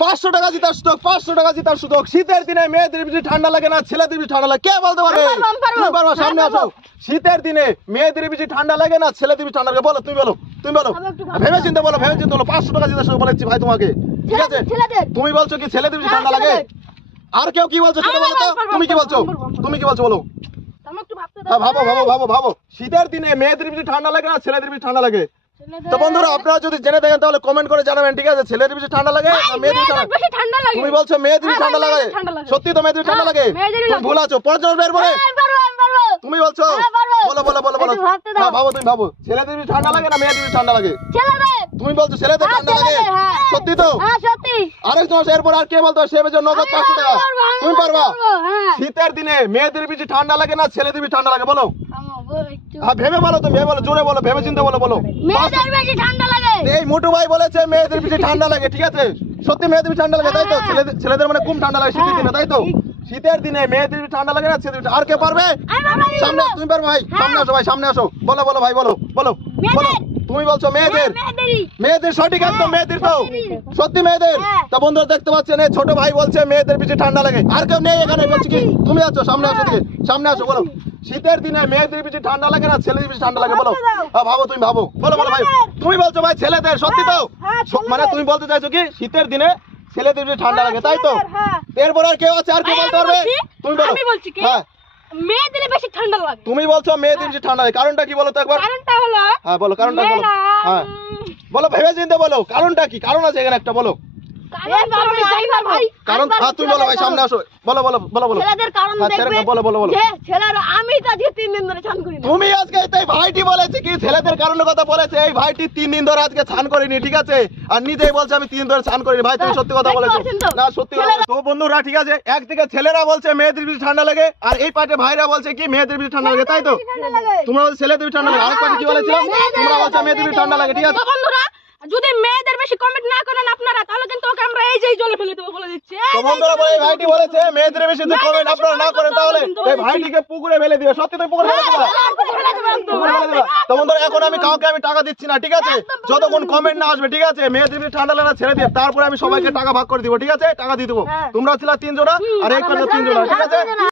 500 টাকা জিতার সুযোগ, 500 টাকা জিতার সুযোগ। শীতের দিনে মেয়েদের বেশি ঠান্ডা লাগে না ছেলেদের বেশি ঠান্ডা লাগে? কে বলতে পারবে? তুমি পারবা, সামনে আসো। শীতের দিনে মেয়েদের বেশি ঠান্ডা লাগে না ছেলেদের বেশি ঠান্ডা লাগে? বলো, তুমি বলো, তুমি বলো, ভেবে চিন্তে বলো, ভেবে চিন্তে বলো। 500 টাকা জিতার সুযোগ বলেছি ভাই তোমাকে, ঠিক আছে? তুমি বলছো কি ছেলেদের বেশি ঠান্ডা লাগে? আর কেউ কি বলছো সেটা বলো তো। তুমি কি বলছো? তুমি কি বলছো বলো? ভাবো ভাবো ভাবো ভাবো। শীতের দিনে মেয়েদের বেশি ঠান্ডা লাগে না ছেলেদের বেশি ঠান্ডা লাগে? তো বন্ধুরা আপনারা যদি জেনে থাকেন তাহলে কমেন্ট করে জানাবেন, ঠিক আছে? ছেলেদের বেশি ঠান্ডা লাগে না মেয়েদের বেশি ঠান্ডা লাগে? তুমি বলছো মেয়েদের বেশি ঠান্ডা লাগে। সত্যি তো মেয়েদের ঠান্ডা লাগে? তুমি ভুল আছো। পড়াশোনা বের করে তুমি বলছো, বলো বলো বলো বলো। হ্যাঁ ভাবো, তুমি ভাবো। ছেলেদের বেশি ঠান্ডা লাগে না মেয়েদের বেশি ঠান্ডা লাগে? তুমি বলছো ছেলেদের ঠান্ডা লাগে। সত্যি তো? আরেকজন এরপর আর কে বলতো? সে বেজে নগদ 500 টাকা। তুমি পারবা? শীতের দিনে মেয়েদের বেশি ঠান্ডা লাগে না ছেলেদের বেশি ঠান্ডা লাগে? বলো। হ্যাঁ ভেবে বলো, তুমি ভেবে বলো, জোরে বলো, ভেবে চিন্তে বলো, বলো। মেয়েদের বেশি ঠান্ডা লাগে। এই মোটু ভাই বলেছে মেয়েদের বেশি ঠান্ডা লাগে, ঠিক আছে? সত্যি মেয়েদের বেশি ঠান্ডা লাগে, তাই তো? ছেলেদের মানে কম ঠান্ডা লাগে শীতের দিনে, তাই তো? শীতের দিনে মেয়েদের বেশি ঠান্ডা লাগে না ছেলেদের? আর কে পারবে? সামনে তুমি পারবে ভাই, সামনে আসো ভাই, সামনে আসো। বলো বলো ভাই, বলো বলো বলো। তুমি বলছো মেয়েদের, মেয়েদের সঠিক একদম মেয়েদের তো? সত্যি মেয়েদের? তা বন্ধুরা দেখতে পাচ্ছেন এই ছোট ভাই বলছে মেয়েদের বেশি ঠান্ডা লাগে। আর কেউ নেই এখানে? বলছি কি তুমি আছো? সামনে আসো, দিকে সামনে আসো, বলো। শীতের দিনে মেয়েদের বেশি ঠান্ডা লাগে না ছেলেদের বেশি ঠান্ডা লাগে? বলো। ভাবো, তুমি ভাবো, বলো বলো ভাই। তুমি বলছো ভাই ছেলেদের, সত্যি তো? মানে তুমি বলতে চাইছো কি শীতের দিনে ছেলেদের বেশি ঠান্ডা লাগে, তাই তো? এরপর আর কেউ আছে? আর কেউ বলতে পারবে? তুমি বলো। আমি বলছি কি হ্যাঁ মেয়েদের বেশি ঠান্ডা লাগে। তুমি বলছো মেয়েদের বেশি ঠান্ডা লাগে, কারণটা কি বলো তো একবার? কারণটা হলো, হ্যাঁ বলো কারণটা বলো। হ্যাঁ বলো, ভেবে চিন্তে বলো, কারণটা কি? কারণ আছে এখানে একটা, বলো। কারণ তুমি বলো ভাই, সামনে আসো, বলো বলো বলো বলো। ছেলেদের কারণ দেখবে, বলো বলো বলো। ছেলেরা আমি তো আজকে 3 দিন ধরে স্নান করি না। তুমি আজকে এই ভাইটি বলেছে কি ছেলেদের কারণের কথা বলেছে? এই ভাইটি 3 দিন ধরে আজকে স্নান করিনি, ঠিক আছে? আর নিজেই বলছে আমি 3 দিন ধরে স্নান করিনি। ভাই তুমি সত্যি কথা বলেছো না? সত্যি কথা বলেছো। তো বন্ধুরা ঠিক আছে, একদিকে ছেলেরা বলছে মেয়েদের বেশি ঠান্ডা লাগে, আর এই পাশে ভাইরা বলছে কি মেয়েদের বেশি ঠান্ডা লাগে, তাই তো? তোমরা বলছো ছেলেদের বেশি ঠান্ডা লাগে, আরেক পাশে কি বলেছিলাম? তোমরা বলছো মেয়েদের বেশি ঠান্ডা লাগে, ঠিক আছে? বন্ধুরা যদি মেয়েদের বেশি কমেন্ট না করেন আপনারা, তাহলে কিন্তু ওকে আমরা এই যে জলে ফেলে দেব, বলে দিচ্ছি। তো বন্ধুরা বলে এই ভাইটি বলেছে মেয়েদের বেশি যদি কমেন্ট আপনারা না করেন তাহলে এই ভাইটিকে পুকুরে ফেলে দিবে। সত্যি তো পুকুরে ফেলে দিবা? তো বন্ধুরা এখন আমি কাউকে টাকা দিচ্ছি না, ঠিক আছে? যতক্ষণ কমেন্ট না আসবে, ঠিক আছে? মেয়েদের বেশি ঠান্ডা লাগে না ছেড়ে দিয়ে, তারপরে আমি সবাইকে টাকা ভাগ করে দিব, ঠিক আছে? টাকা দিয়ে দেবো। তোমরা ছিল 3 জনা আর এই 3 জনা, ঠিক আছে?